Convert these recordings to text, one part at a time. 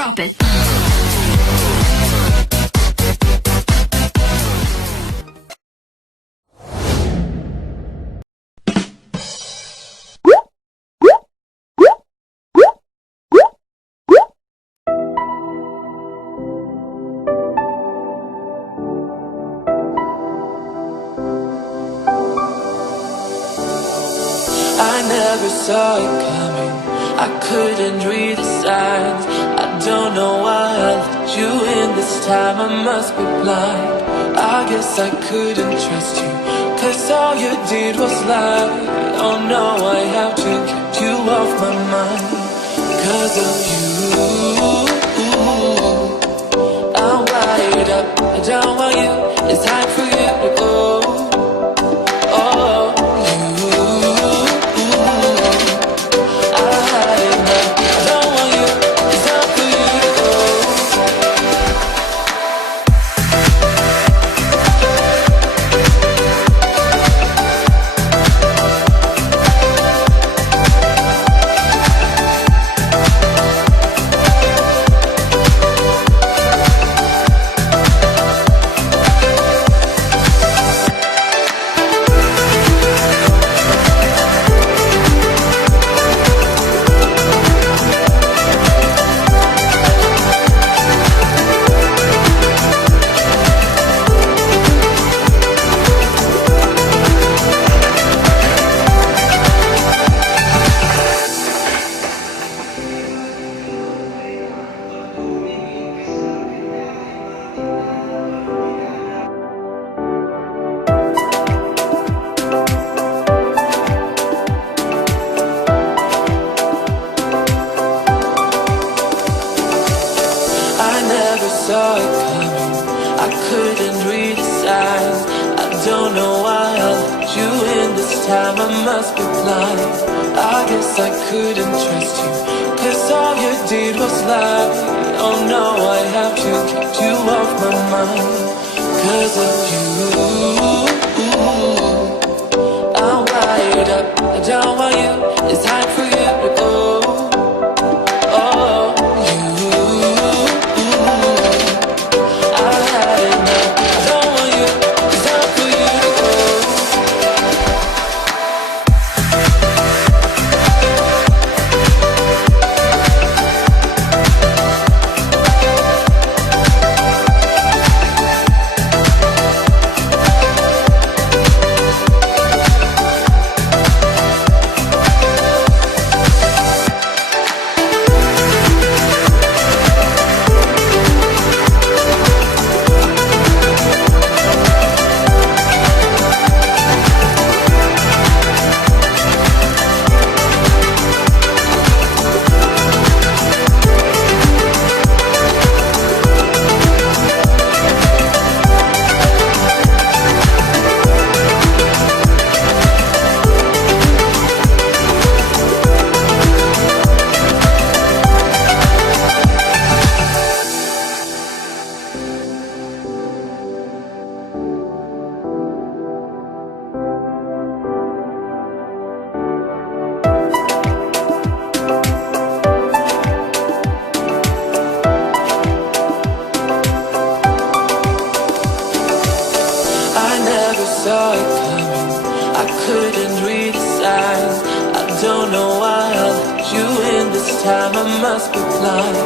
Drop it. I never saw it coming, I couldn't read the signs. I don't know why I let you in this time, I must be blind. I guess I couldn't trust you, cause all you did was lie. Oh no, I have to keep you off my mind. Cause of you, I'm wired up, I don't want you, it's time for you to go. Saw it coming, I couldn't read the signs. I don't know why I let you in this time, I must be blind. I guess I couldn't trust you, cause all you did was lie. Oh no, I have to keep you off my mind. Cause of you, I'm wired up, I don't want you, it's time for you to go. Saw it coming, I couldn't read the signs. I don't know why I let you in this time, I must be blind.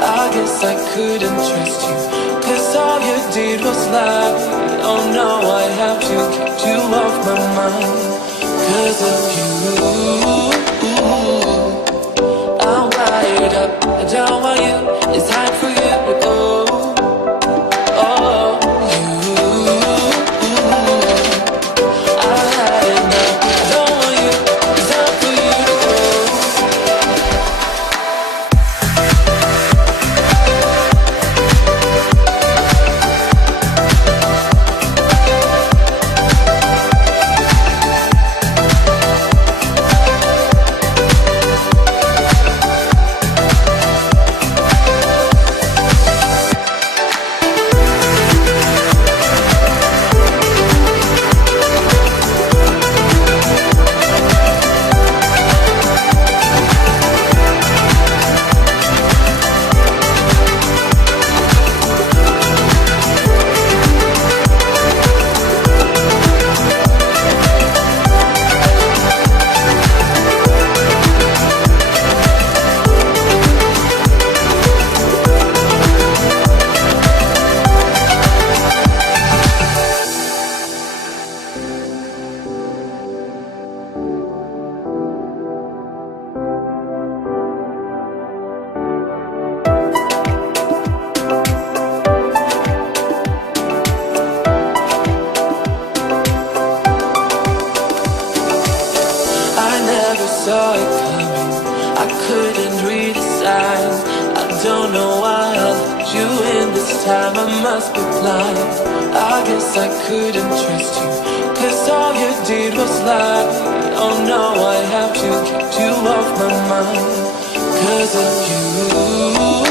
I guess I couldn't trust you, cause all you did was lie. Oh no, I have to keep you off my mind. Cause of you, I'm wired up, I don't want you, it's time for you to go. saw it coming. I couldn't read the signs. I don't know why I let you in this time. I must be blind. I guess I couldn't trust you, 'cause all you did was lie. Oh no, I have to keep you off my mind 'cause of you.